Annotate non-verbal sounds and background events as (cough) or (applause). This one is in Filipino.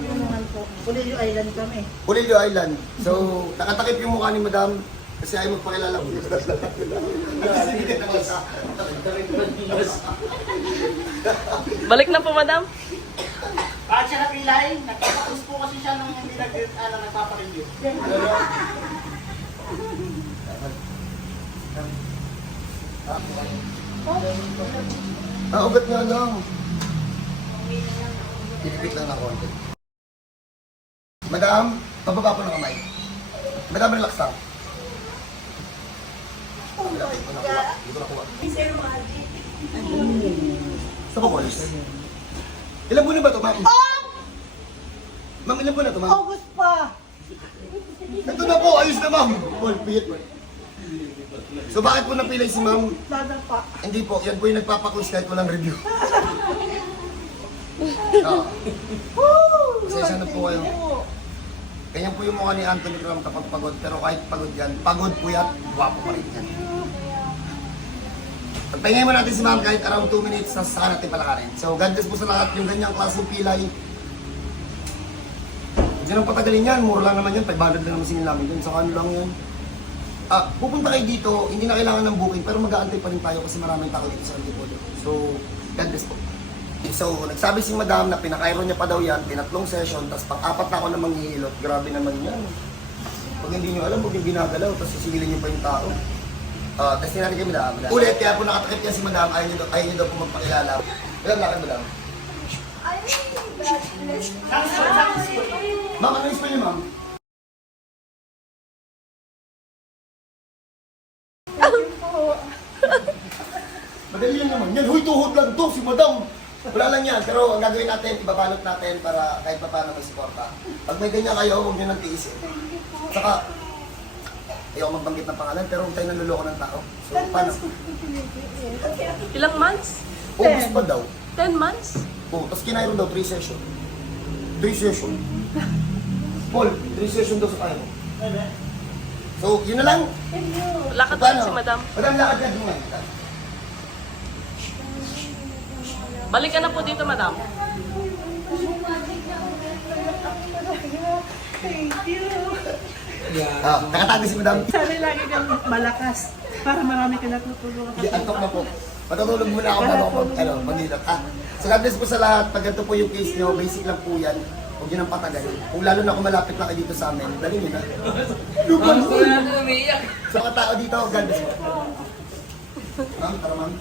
Patulungan po. Pulilio Island kami. Pulilio Island. So, nakatakip yung mukha ni Madam kasi ayaw magpakilala ko. Balik na po, madam. Bakit siya napilay? Nagpapakus po kasi siya nung hindi ano, nagpapareview. Ah, ugat nga lang. Pipipit lang ng konti. Madam, pababa po ng kamay. Madam, relax lang. Malapit ko nakuha. Hindi ko nakuha. Sa pabolis. Ilan buwan na ba ito, ma'am? Ma'am, ilan buwan na ito, ma'am? August pa! Ito na po, ayos na, ma'am. Paul, pihit. So bakit po napilay si ma'am? Dada pa. Hindi po, yan po yung nagpapakulis kahit walang review. (laughs) Oo. Pasensya na po kayo. Ganyan po yung mukha ni Anthony Ram kapag pagod. Pero kahit pagod yan, pagod po yan, guwapo pa rin yan. Pagpahingay mo natin si ma'am kahit around 2 minutes, sa saka natin palakarin. So, God bless po sa lahat yung ganyang klaseng pilay. Hindi nang patagalin yan, mura lang naman yan, 500 lang naman singil namin dun. So, ano lang yan. Ah, pupunta kayo dito, hindi na kailangan ng booking, pero mag-aantay pa rin tayo kasi maraming tao dito sa Antipolo. So, God bless po. So, nagsabi si madam na pinakairo niya pa daw yan, tinatlong session, tapos pang-apat na ako na manghihilot. Grabe naman yan. Pag hindi niyo alam, huwag yung ginagalaw, tapos sisigilin niyo pa yung tao. Ah, tapos tinanong kay madam. Ulit, kaya po nakatakip yan si madam, ayaw niyo, daw- ayaw niyo daw po magpakilala. Madam, lakad madam. Ma'am, ano yung spell niyo, ma'am? Madali lang naman. Yan, huy, tuhod lang to, si madam. Wala lang yan, pero ang gagawin natin, ibabalot natin para kahit pa paano may suporta. Pag may ganyan kayo, huwag nyo nang tiisin. Saka, ayaw magbanggit ng pangalan, pero huwag tayo naluloko ng tao. So, paano? Ilang months? August pa daw. 10 months? Oh, tapos kinairo daw, 3 session. 3 session. Paul, 3 session daw sa kaya mo. So, yun na lang. Lakad So, ulit si madam. Madam, lakad ka din Balik ka na po dito, madam. Thank you. Ah, nakatago si madam. Sana lagi kang malakas para marami ka natutulungan. Hindi, antok na po. Matutulog muna ako bago ako mag, ano, maghilot. Ah, so God bless po sa lahat. Pag ganito po yung case nyo, basic lang po yan. Huwag nyo nang patagalin. Kung lalo na kung malapit na kayo dito sa amin, dali nyo na. Lupan mo! Sa mga tao dito, God bless po. Ma'am, tara ma'am.